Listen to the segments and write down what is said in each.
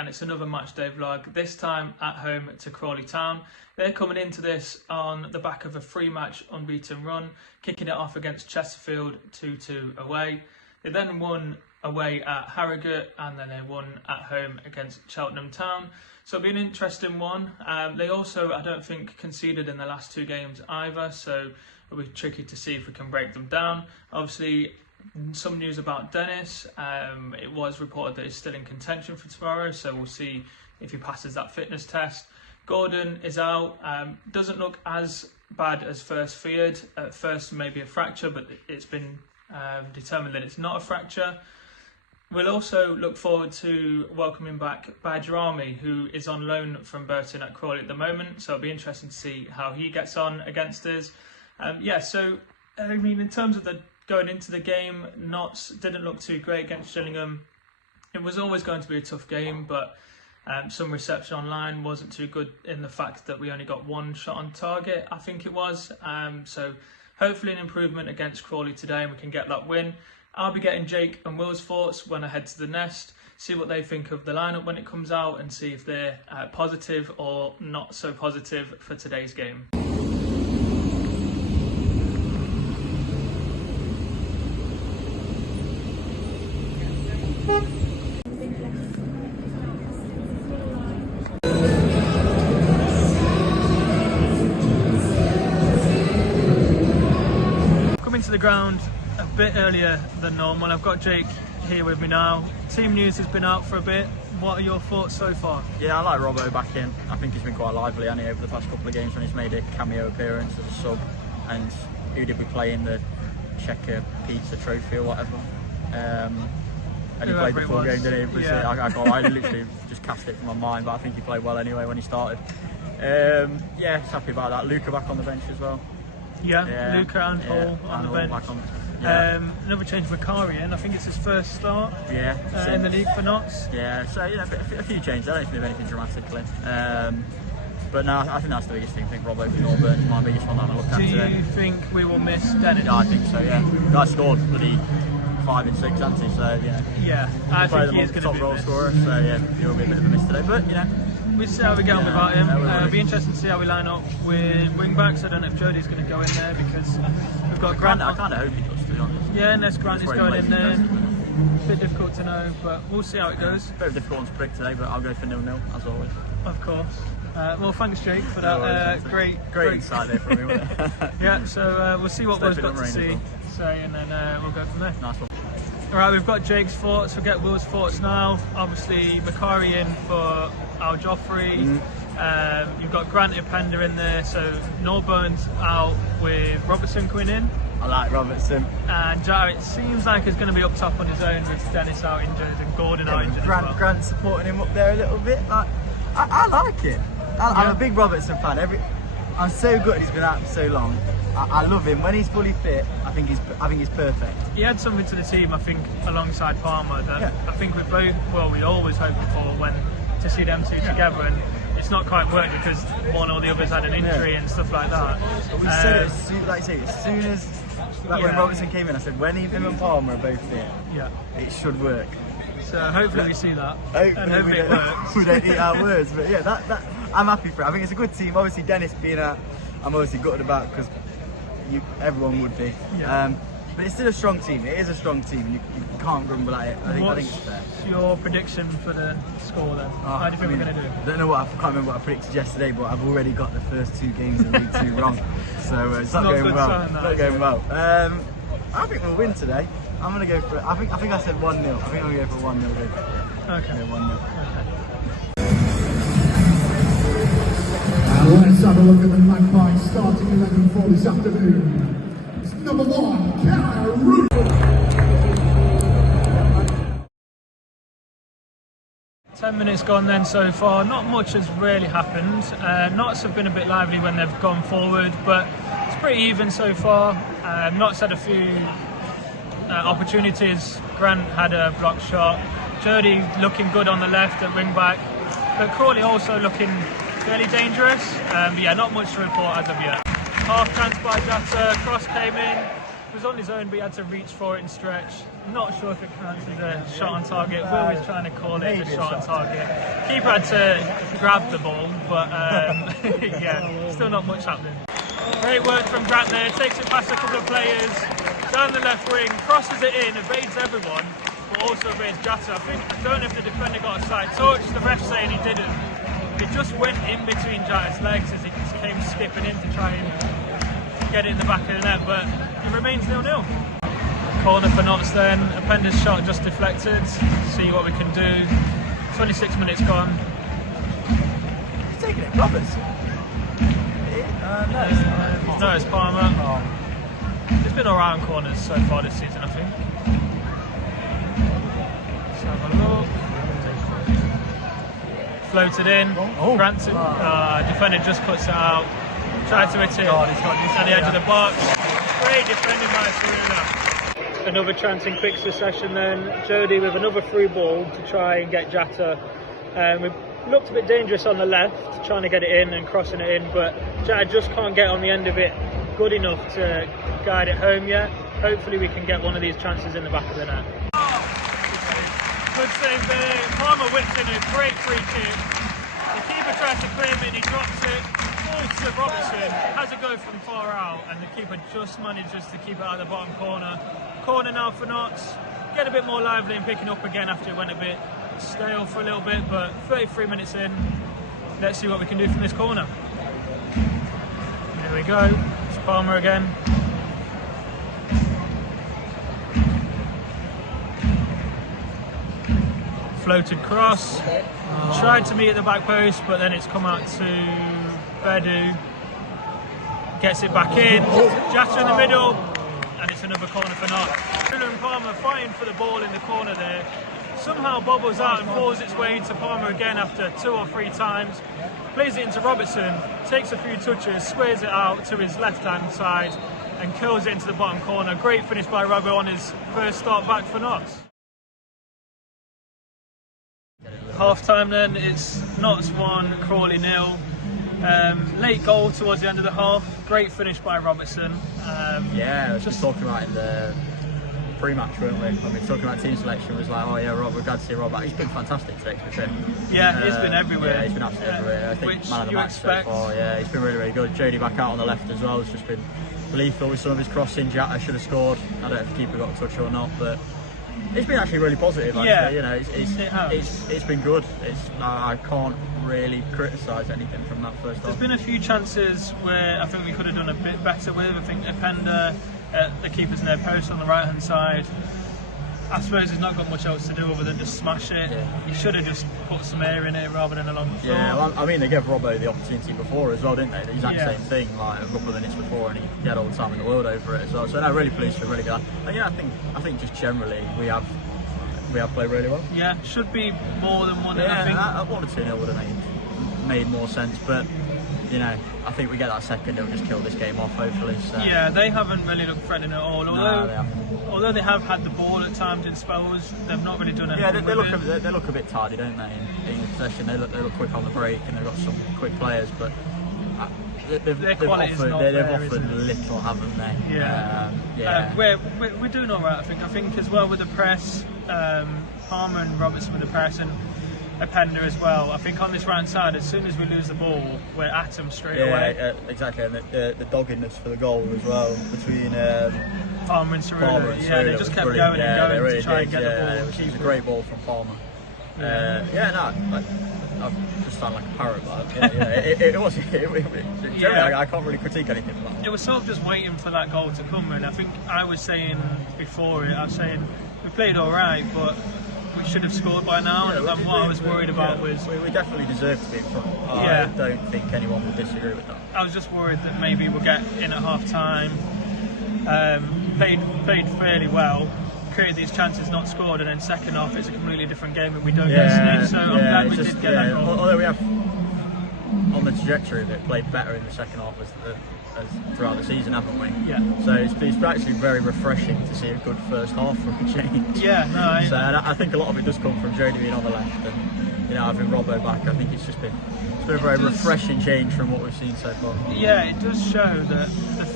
and it's another Matchday vlog, this time at home to Crawley Town. They're coming into this on the back of a 3-match unbeaten run, kicking it off against Chesterfield 2-2 away. They then won away at Harrogate, and then they won at home against Cheltenham Town. So it'll be an interesting one. They also, I don't think, conceded in the last 2 games either, so it'll be tricky to see if we can break them down. Obviously, some news about Dennis. It was reported that he's still in contention for tomorrow, so we'll see if he passes that fitness test. Gordon is out. Doesn't look as bad as first feared. At first, maybe a fracture, but it's been determined that it's not a fracture. We'll also look forward to welcoming back Badger Army, who is on loan from Burton at Crawley at the moment, so it'll be interesting to see how he gets on against us. So I mean, in terms of the going into the game, Notts didn't look too great against Gillingham. It was always going to be a tough game, but some reception online wasn't too good in the fact that we only got 1 shot on target, I think it was. So hopefully an improvement against Crawley today and we can get that win. I'll be getting Jake and Will's thoughts when I head to the Nest, see what they think of the lineup when it comes out and see if they're positive or not so positive for today's game. Coming to the ground a bit earlier than normal. I've got Jake here with me now. Team news has been out for a bit. What are your thoughts so far? Yeah, I like Robbo back in. I think he's been quite lively, hasn't he, over the past couple of games when he's made a cameo appearance as a sub. And who did we play in the Checker Pizza Trophy or whatever? And he played the full game, didn't he? Yeah. I literally just cast it from my mind, but I think he played well anyway when he started. Yeah, just happy about that. Luca back on the bench as well. Yeah, Luca and Paul on the bench. Another change for Macarian. I think it's his first start in the league for Notts. Yeah, so yeah, a few changes. I don't think there's anything dramatically. But no, I think that's the biggest thing. I think Robbo for Norburn is my biggest one that I look at today. Do you think we will miss Dennis? Yeah, I think so, yeah. The guy scored bloody 5 and 6, hasn't he? So, yeah. Yeah, I think he is going to be top goal scorer, so yeah, he'll be a bit of a miss today. But, you know, we'll see how we get on without him. It'll be interesting to see how we line up with wing backs. I don't know if Jodie's going to go in there because we've got Grant. I kind of hope he does, to be honest. Yeah, unless Grant is going in there. A bit difficult to know, but we'll see how it goes. Very difficult one to predict today, but I'll go for 0-0 as always. Of course. Well, thanks Jake for that great insight there from me. Yeah, so we'll see what Will's got to say, and then we'll go from there. Nice one. Alright, we've got Jake's thoughts, we'll get Will's thoughts now. Obviously, Macari in for Al Joffrey. You've got Grant Ipenda in there, so Norburn's out with Robertson coming in. I like Robertson. And Jarrett seems like he's going to be up top on his own with Dennis out injured and Gordon out injured. Grant supporting him up there a little bit. Like, I like it. I'm a big Robertson fan. I'm so good he's been out for so long. I love him. When he's fully fit, I think he's perfect. He had something to the team, I think, alongside Palmer that I think we always hoped for to see them two together, and it's not quite worked because one or the other's had an injury and stuff like that. But we said it, as soon as when Robertson came in, I said when him and Palmer are both fit, it should work. So hopefully we see that, and hopefully it works. We don't eat our words, but yeah, that I'm happy for it. I think it's a good team. Obviously Dennis being out, I'm obviously gutted about because everyone would be. But it's still a strong team. It is a strong team, and you can't grumble at it. I think it's fair. What's your prediction for the score then? How do you think we're going to do? I don't know I can't remember what I predicted yesterday, but I've already got the first 2 games in League 2 wrong. So it's not going well. Not going well. I think we'll win today. I'm going to go for it. I think I said 1-0. I think I'm going to go for 1-0 win. Okay. 1-0. Let's have a look at the Magpies starting 11 for this afternoon. It's number 1, Cameron. 10 minutes gone then so far. Not much has really happened. Notts have been a bit lively when they've gone forward, but it's pretty even so far. Notts had a few opportunities. Grant had a blocked shot. Jody looking good on the left at wing back, but Crawley also looking fairly dangerous. But yeah, not much to report as of yet. Half chance by Jatta, cross came in, was on his own, but he had to reach for it and stretch. Not sure if it counts as a shot on target. Will was trying to call it a shot on target. Keeper had to grab the ball, but yeah, still not much happening. Great work from Grant there, takes it past a couple of players, down the left wing, crosses it in, evades everyone, but also evades Jatta. I don't know if the defender got a side touch, the ref saying he didn't. It just went in between Jatta's legs as he came skipping in to try and get it in the back of the net, but it remains 0-0. Corner for Notts then, Appenda's shot just deflected, see what we can do. 26 minutes gone. He's taking it, Roberts. No, it's Palmer. Oh. It's been alright on corners so far this season, I think. Let's have a look. Floated in. Grant's defender just cuts it out. Tried to hit it at the edge of the box. Great defending by Saruna. Another chance in quick succession then. Jody with another through ball to try and get Jatta. We looked a bit dangerous on the left, trying to get it in and crossing it in, but Jatta just can't get on the end of it good enough to guide it home yet. Hopefully we can get one of these chances in the back of the net. Good save there. Palmer whips in a great free kick. The keeper tries to claim it and he drops it. Falls to Robertson, has a go from far out, and the keeper just manages to keep it out of the bottom corner. Corner now for Notts. Get a bit more lively and picking up again after it went a bit stale for a little bit, but 33 minutes in, let's see what we can do from this corner. Here we go, it's Palmer again. Floated cross, tried to meet at the back post, but then it's come out to Bedu. Gets it back in, Jatta in the middle, and it's another corner for Notts. And Palmer fighting for the ball in the corner there. Somehow bobbles out and falls its way into Palmer again after 2 or 3 times. Plays it into Robertson, takes a few touches, squares it out to his left-hand side and curls it into the bottom corner. Great finish by Robbo on his first start back for Notts. Half-time then, it's Notts 1, Crawley 0. Late goal towards the end of the half. Great finish by Robertson. Yeah, I was just talking about in the pre-match, weren't we? When we were talking about team selection, was like, oh yeah, Rob, we're glad to see Rob back. He's been fantastic today, to be fair. Yeah, he's been everywhere. Yeah, he's been absolutely everywhere. I think man of the match so far. Yeah, he's been really, really good. Jody back out on the left as well. It's just been lethal with some of his crossing. Jatta should have scored. I don't know if the keeper got a touch or not, but it's been actually really positive. Actually. Yeah, you know, it's been good. I can't really criticise anything from that first half. There's been a few chances where I think we could have done a bit better with. I think Appenda, the keeper's near post on the right hand side. I suppose he's not got much else to do other than just smash it. Yeah. He should have just put some air in it rather than along the floor. Yeah, well, I mean, they gave Robbo the opportunity before as well, didn't they? The exact same thing, like a couple of minutes before, and he had all the time in the world over it as well. So no, really pleased for him, really glad. And yeah, I think just generally we have played really well. Yeah, should be more than one. Yeah, I think 1 or 2-0 would have made more sense, but you know, I think we get that second, it'll just kill this game off, hopefully. So. Yeah, they haven't really looked threatening at all. Although they have had the ball at times in spells, they've not really done anything. Yeah, they look a bit tardy, don't they? In possession, they look quick on the break, and they've got some quick players, but they've offered little, haven't they? Yeah. We're doing all right. I think as well with the press, Palmer and Robertson with the press, and Appenda as well. I think on this right side, as soon as we lose the ball, we're at them straight away. Yeah, exactly, and the doggedness for the goal as well between Palmer and Saruna. Yeah, they just kept going and going really to try and get the ball. Which is a great ball from Palmer. I've just sound like a parrot, but it was. Generally, I can't really critique anything from that. It was sort of just waiting for that goal to come, and I think I was saying before it, we played all right, but we should have scored by now, and what I was worried about was... We definitely deserved to be in front. I don't think anyone would disagree with that. I was just worried that maybe we'll get in at half-time, played fairly well, created these chances, not scored, and then second half it's a completely different game and we don't get snipped, so I'm glad we did get that goal. Although we have, on the trajectory of it, played better in the second half as throughout the season, haven't we? Yeah. So it's actually very refreshing to see a good first half for a change. Yeah, no. And I think a lot of it does come from Jody being on the left, and you know, having Robbo back. I think it's been a very refreshing change from what we've seen so far. Yeah, it does show the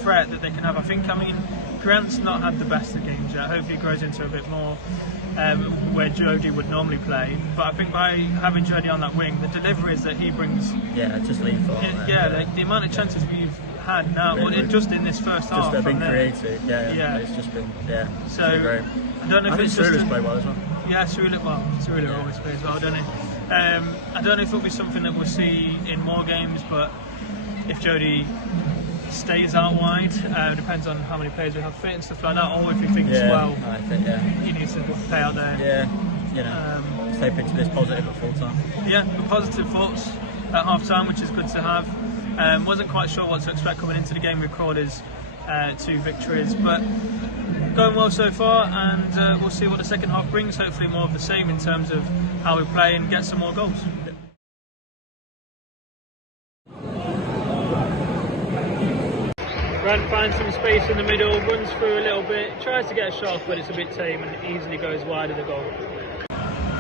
threat that they can have. I mean, Grant's not had the best of games yet. Hopefully he grows into a bit more where Jody would normally play. But I think by having Jody on that wing, the deliveries that he brings, just lethal. like the amount of chances we've had now, just in this first half, just been creative. It's just been So I don't know if it's just played well as well. Yeah, Cerullo always plays well, doesn't he? I don't know if it'll be something that we'll see in more games, but if Jody stays out wide, depends on how many players we have fit and stuff like that, or if he thinks, I think he needs to play out there. Stay picture this positive at full time. The positive thoughts at half time, which is good to have. Wasn't quite sure what to expect coming into the game with Crawley's 2 victories, but going well so far, and we'll see what the second half brings. Hopefully more of the same in terms of how we play and get some more goals. Grant finds some space in the middle, runs through a little bit, tries to get a shot, but it's a bit tame and easily goes wide of the goal.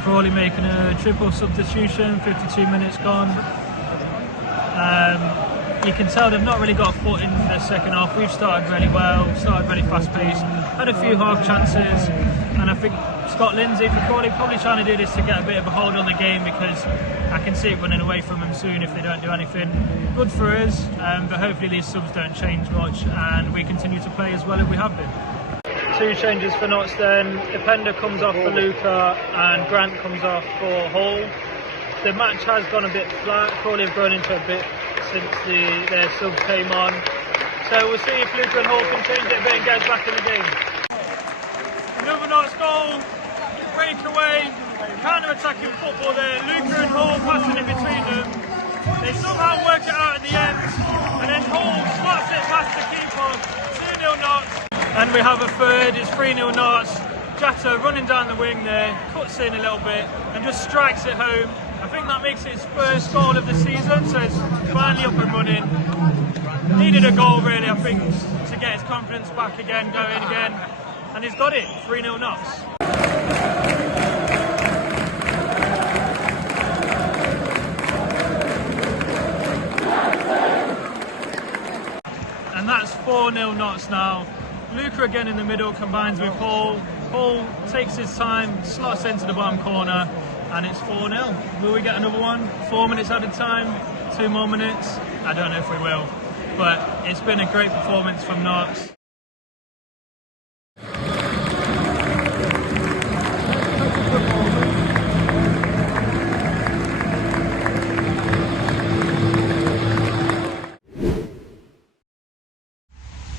Crawley making a triple substitution, 52 minutes gone. You can tell they've not really got a foot in the second half. We've started really well, started really fast paced, had a few half chances, and I think Scott Lindsay for Crawley probably trying to do this to get a bit of a hold on the game, because I can see it running away from them soon if they don't do anything. Good for us, but hopefully these subs don't change much and we continue to play as well as we have been. 2 changes for Notts then. Ipenda comes off for Luca and Grant comes off for Hall. The match has gone a bit flat. Crawley have grown into a bit since their subs came on. So we'll see if Luca and Hall can change it a bit and get us back in the game. Another Notts goal, breakaway, counter-attacking football there. Luca and Hall passing in between them. They somehow work it out at the end, and then Hall slots it past the keeper. 2-0 Notts. And we have a third, it's 3-0 Notts. Jatta running down the wing there, cuts in a little bit and just strikes it home. I think that makes it his first goal of the season, so it's finally up and running. Needed a goal really, I think, to get his confidence back again, going again. And he's got it, 3-0 Notts. And that's 4-0 Notts now. Luca again in the middle, combines with Hall. Hall takes his time, slots into the bottom corner, and it's 4-0. Will we get another one? 4 minutes added time, 2 more minutes? I don't know if we will, but it's been a great performance from Notts.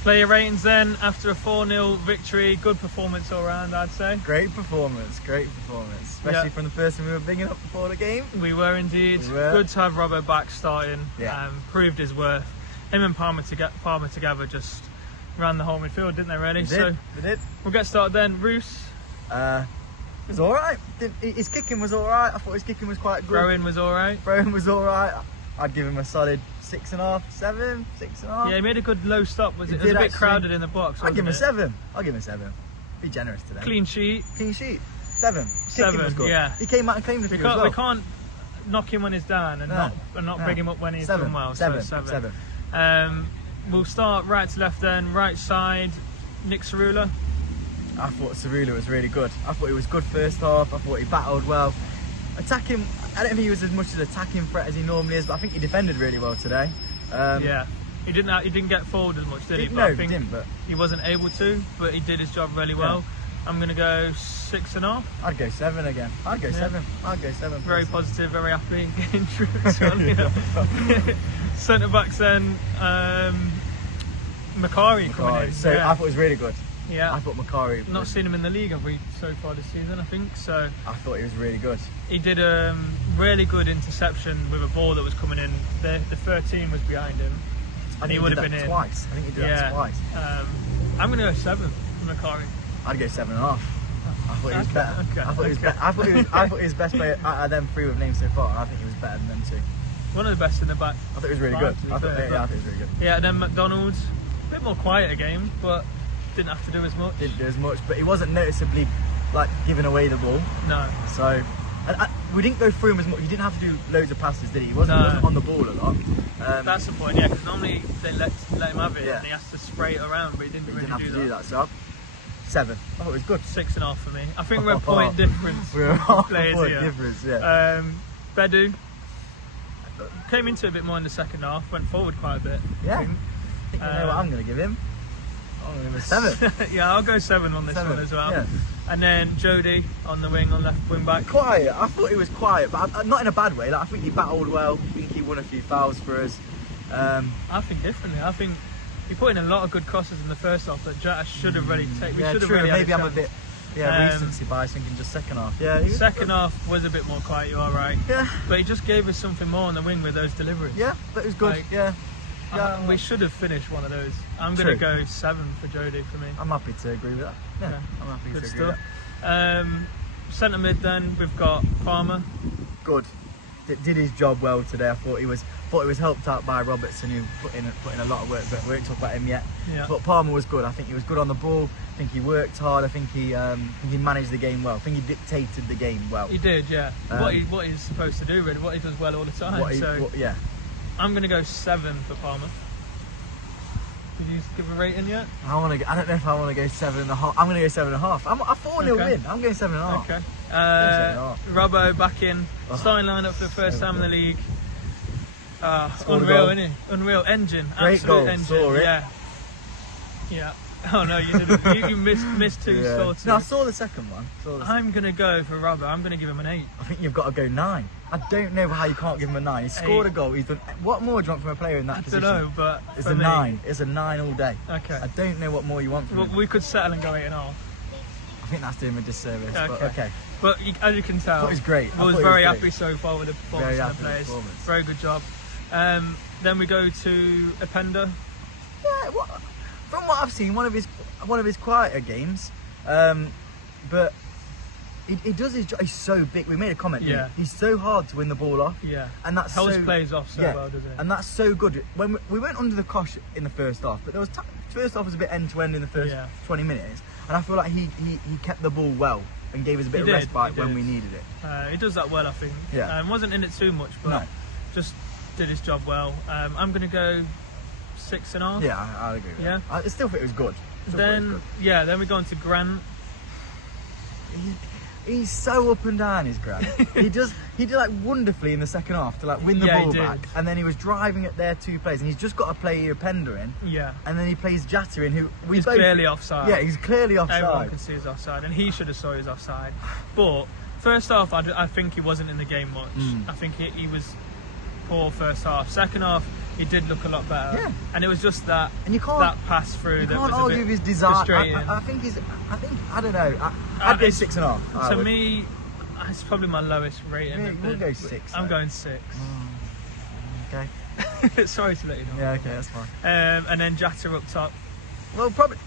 Player ratings then, after a 4-0 victory, good performance all round, I'd say. Great performance, especially from the person we were bigging up before the game. We were indeed. Good to have Robbo back starting, proved his worth. Him and Palmer together just ran the whole midfield, didn't they really? They did. We'll get started then. Roos? It was alright. His kicking was alright. I thought his kicking was quite good. Throwing was alright. I'd give him a solid 6.5, 7, 6.5. Yeah, he made a good low stop. It was a bit crowded in the box. I'd give him a 7. Be generous today. Clean sheet. 7. Kicking was good. Yeah. He came out and claimed it as well. We can't knock him when he's down and not bring him up when he's done well. 7. We'll start right to left then. Right side, Nick Cerullo. I thought Cerullo was really good. I thought he was good first half. I thought he battled well. Attacking, I don't think he was as much as attacking threat as he normally is, but I think he defended really well today. He didn't get forward as much, did he? No, I think he didn't. But he wasn't able to, but he did his job really well. I'm going to go 6.5. I'd go 7 again. I'd go 7. Very positive, very happy. Getting through as well. Centre backs then, Macari coming in. So I thought it was really good. Yeah, I thought Macari. Not seen him in the league, have we, so far this season? I think so. I thought he was really good. He did a really good interception with a ball that was coming in. The 13 was behind him, and he would have been in twice. I think he did that twice. I'm going to go 7 for Macari. I'd go 7.5. I thought he was better. Okay. I thought he was best player out of them 3 we've named so far. And I think he was better than them 2. One of the best in the back. I thought he was really good. I thought he was really good. Yeah, and then McDonald's, a bit more quieter game, but didn't have to do as much. Didn't do as much, but he wasn't noticeably like giving away the ball. No. So, we didn't go through him as much. He didn't have to do loads of passes, did he? He wasn't on the ball a lot. That's the point, yeah, because normally they let him have it Yeah. and he has to spray it around, but he didn't really have do to that. do that. So 7. I thought it was good. 6.5 for me. I think we're a point difference. We're a half players point here. difference, yeah. Bedu came into it a bit more in the second half, went forward quite a bit. Yeah. I think you know what I'm going to give him. I'm going to give him a 7. Yeah, I'll go 7 on this 7, one as well. yeah. And then Jody on the wing, on left wing back. Quiet. I thought he was quiet, but not in a bad way. Like, I think he battled well. I think he won a few fouls for us. I think differently. I think he put in a lot of good crosses in the first half that Jota should have really taken. Yeah, true. Really Maybe had I'm a bit recency bias thinking just second half. Yeah. Second half was a bit more quiet, you are right. Yeah. But he just gave us something more on the wing with those deliveries. Yeah, but it was good. Like, yeah. We should have finished one of those. I'm going to go 7 for Jody for me. I'm happy to agree with that. Yeah, Okay. I'm happy Good to agree with stuff. Centre mid then, we've got Palmer. that. Good. Did his job well today. I thought he was helped out by Robertson, who put in a lot of work, but we won't talk about him yet. Yeah. But Palmer was good. I think he was good on the ball. I think he worked hard. I think he managed the game well. I think he dictated the game well. He did, yeah. What he's supposed to do, really. What he does well all the time. Yeah. I'm going to go 7 for Palmer. Did you give a rating yet? I don't know if I want to go 7.5. I'm going to go 7.5. I 4-0 win. I'm going 7.5. Okay. Robbo back in, starting lineup for the first time in the league. Unreal, isn't he? Unreal engine. Great Absolute goal. engine. Saw it. Yeah. Oh no, you didn't. you missed 2. Yeah. Saw 2. No, I saw the second one. I'm gonna go for Robbo. I'm gonna give him an 8. I think you've got to go 9. I don't know how you can't give him a 9. He scored a goal. He's done. What more do you want from a player in that position? I don't know, but it's a 9. It's a 9 all day. Okay. I don't know what more you want from him. We could settle and go 8.5. I think that's doing him a disservice. Okay. But okay. But as you can tell, I thought it was great. I was very happy so far with the performance of the Very players. performance. Very good job. Then we go to Openda. Yeah. From what I've seen, one of his quieter games, but he does his job. He's so big. We made a comment. Yeah. He's so hard to win the ball off. Yeah. And that's Holds plays off so well, doesn't it? And that's so good. When we went under the cosh in the first half, but there was first half was a bit end to end in the first 20 minutes, and I feel like he kept the ball well and gave us a bit of respite when we needed it. He does that well, I think. Yeah. Wasn't in it too much, but just did his job well. I'm going to go 6.5. Yeah, I agree with that. I still think it was good. Then we go on to Grant. He's so up and down, his Grant. he did like wonderfully in the second half to like win the ball back, and then he was driving at their 2 plays, and he's just got to play Openda in. Yeah. And then he plays Jota in, who he's clearly offside. Yeah, he's clearly offside. Everyone can see he's offside, and he should have saw he was offside. But first half, I think he wasn't in the game much. I think he was poor first half. Second half, he did look a lot better. Yeah. And it was just that that pass through. You that can't was argue a bit with his desire. frustrating. I don't know. I'd go 6.5. To me, it's probably my lowest rating. Yeah, we'll go 6. I'm going 6. Okay. Sorry to let you know. Yeah, okay, that's fine. And then Jota up top. Well, probably.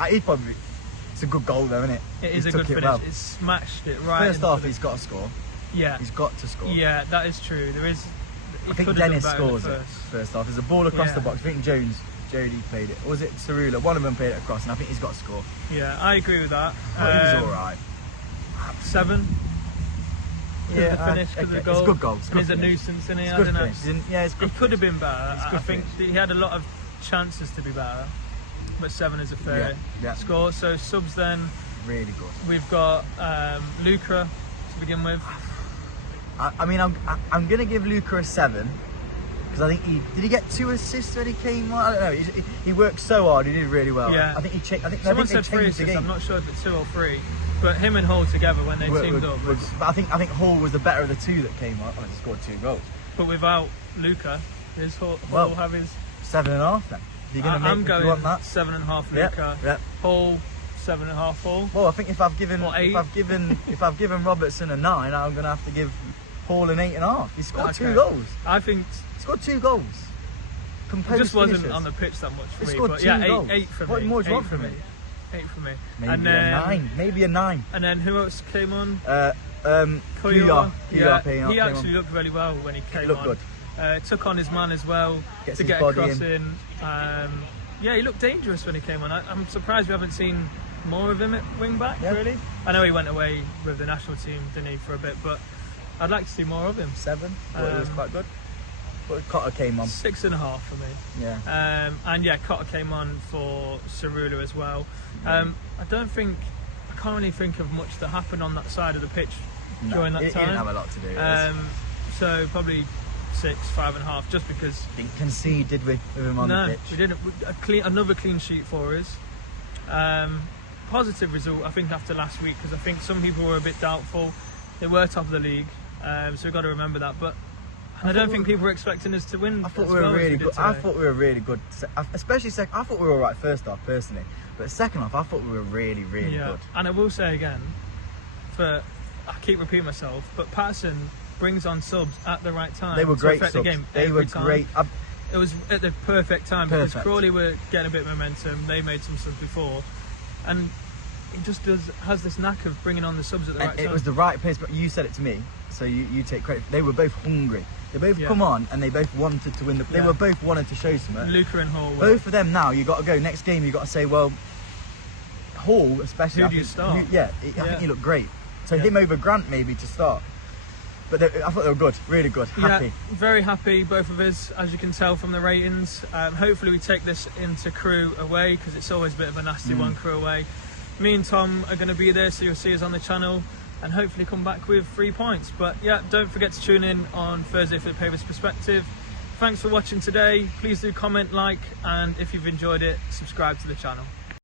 It's a good goal, though, isn't it? It is a good finish. Well. It's smashed it right. First half, he's got to score. Yeah. He's got to score. Yeah, that is true. There is. I think Dennis scores it first half. There's a ball across the box. I think Jody played it. Or was it Cerula? One of them played it across, and I think he's got to score. Yeah, I agree with that. He was alright. 7. Yeah, the finish because of the goal. It's a good goal. He's a nuisance, isn't he? I don't know. Yeah, it's good. He could have been better. I think he had a lot of chances to be better, but 7 is a fair score. So subs then. Really good. We've got Luca to begin with. I mean, I'm gonna give Luca a 7 because I think did he get 2 assists when he came on? I don't know. He worked so hard. He did really well. Yeah. I think he checked. Someone said 3 assists. I'm not sure if it's 2 or 3, but him and Hall together when they teamed up. But I think Hall was the better of the 2 that came on. He scored 2 goals. But without Luca, does Hall have his 7.5 then? I'm going 7.5 Luca. Yep. Hall 7.5 Hall. Well, I think if I've given Robertson a 9, I'm gonna have to give Hall an 8.5. He scored 2 goals. I think he scored 2 goals. Composed just wasn't finishes. On the pitch that much for he me. Scored but 2 goals. 8 for me. What more do you want from me? 8 for me. Maybe and then, a 9. Maybe a 9. And then who else came on? Kuyar. He actually looked really well when he came on. He looked good. Took on his man as well to get a cross in. He looked dangerous when he came on. I'm surprised we haven't seen more of him at wing back, really. I know he went away with the national team, didn't he, for a bit, but I'd like to see more of him. 7, but it was quite good. But Cotter came on. 6.5 for me. Yeah. And yeah, Cotter came on for Cerullo as well. I can't really think of much that happened on that side of the pitch during that time. It didn't have a lot to do with it. So probably 6, 5.5, just because. Didn't concede, did we, with him on the pitch? We didn't. Another clean sheet for us. Positive result, I think, after last week, because I think some people were a bit doubtful. They were top of the league, so we've got to remember that. But I don't think people were expecting us to win. I thought we were really good. I thought we were really good, especially second. I thought we were all right first half, personally, but second half, I thought we were really good. And I will say again, I keep repeating myself, but Patterson brings on subs at the right time. They were great subs. They were great. It was at the perfect time because Crawley were getting a bit of momentum. They made some subs before, and he just has this knack of bringing on the subs at the right time. It was the right pace, but you said it to me, so you take credit. They were both hungry. They both come on and they both wanted to win. They were both wanted to show something. Luca and Hall. Both of them now. You got to go next game. You got to say, well, Hall especially. Who do you start? I think he looked great. So him over Grant maybe to start. But I thought they were good, really good, happy. Yeah, very happy, both of us, as you can tell from the ratings. Hopefully we take this into Crewe away, because it's always a bit of a nasty one, Crewe away. Me and Tom are going to be there, so you'll see us on the channel, and hopefully come back with 3 points. But yeah, don't forget to tune in on Thursday for the Pavers Perspective. Thanks for watching today. Please do comment, like, and if you've enjoyed it, subscribe to the channel.